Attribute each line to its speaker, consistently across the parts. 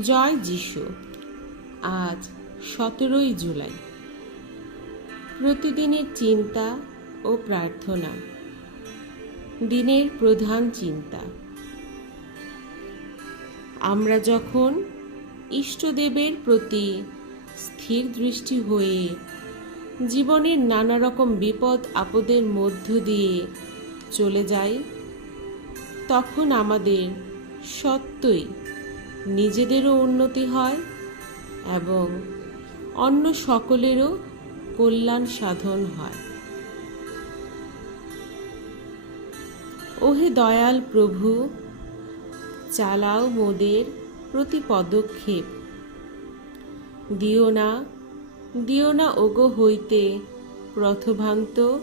Speaker 1: জয় যিশু। আজ সতেরোই জুলাই। প্রতিদিনের চিন্তা ও প্রার্থনা। দিনের প্রধান চিন্তা। আমরা যখন ইষ্টদেবের প্রতি স্থির দৃষ্টি হয়ে জীবনের নানা রকম বিপদ আপদের মধ্য দিয়ে চলে যাই, তখন আমাদের সত্যই নিজেদেরও উন্নতি হয় এবং অন্য সকলেরও কল্যাণ সাধন হয়। ওহে দয়াল প্রভু, চালাও মোদের প্রতি পদক্ষেপ। দিও না দিও না ওগো হইতে প্রথভান্ত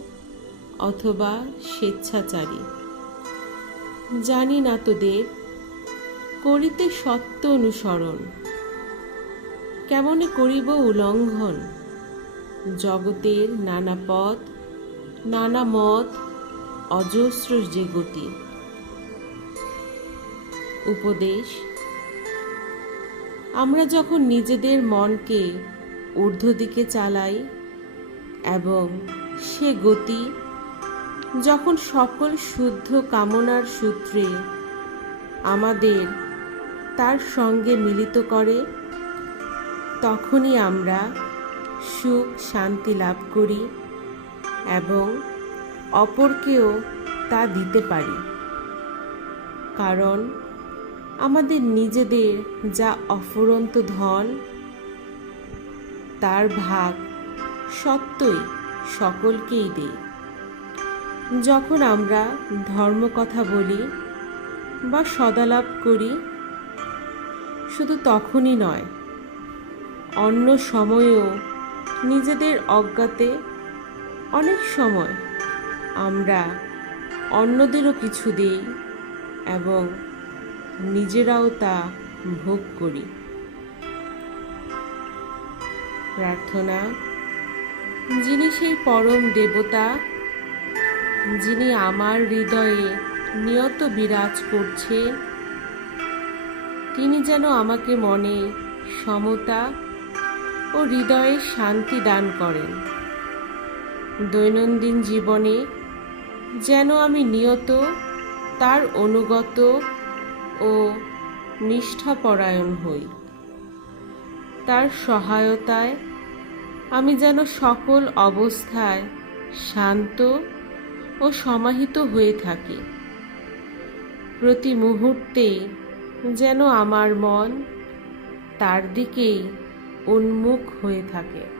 Speaker 1: অথবা স্বেচ্ছাচারী। জানি না তোদের করিতে সত্য অনুসরণ। কেমনে করিব উলঙ্ঘন? জগতের নানা পথ, নানা মত, অজস্র যে গতি। উপদেশ, আমরা যখন নিজেদের মনকে ঊর্ধ্ব দিকে চালাই এবং সে গতি, যখন সকল শুদ্ধ কামনার সূত্রে আমাদের তার সঙ্গে মিলিত করে, তখনই আমরা সুখ শান্তি লাভ করি এবং অপরকেও তা দিতে পারি। কারণ আমাদের নিজেদের যা অফুরন্ত ধন, তার ভাগ সত্যই সকলকেই দেই যখন আমরা ধর্ম কথা বলি বা সদালাপ করি শুধু তখনই নয়, অন্য সময়েও নিজেদের অজ্ঞাতে অনেক সময় আমরা অন্যদেরও কিছু দিই এবং নিজেরাও তা ভোগ করি। প্রার্থনা, যিনি সেই পরম দেবতা, যিনি আমার হৃদয়ে নিয়ত বিরাজ করছেন তিনি যেন আমাকে মনে, সমতা ও হৃদয়ে শান্তি দান করেন। দৈনন্দিন জীবনে যেন আমি নিয়ত, তার অনুগত ও নিষ্ঠাপরায়ণ হই। তার সহায়তায় আমি যেন সকল অবস্থায় শান্ত ও সমাহিত হয়ে থাকি। প্রতি মুহূর্তে যেন আমার মন তার দিকেই উন্মুখ হয়ে থাকে।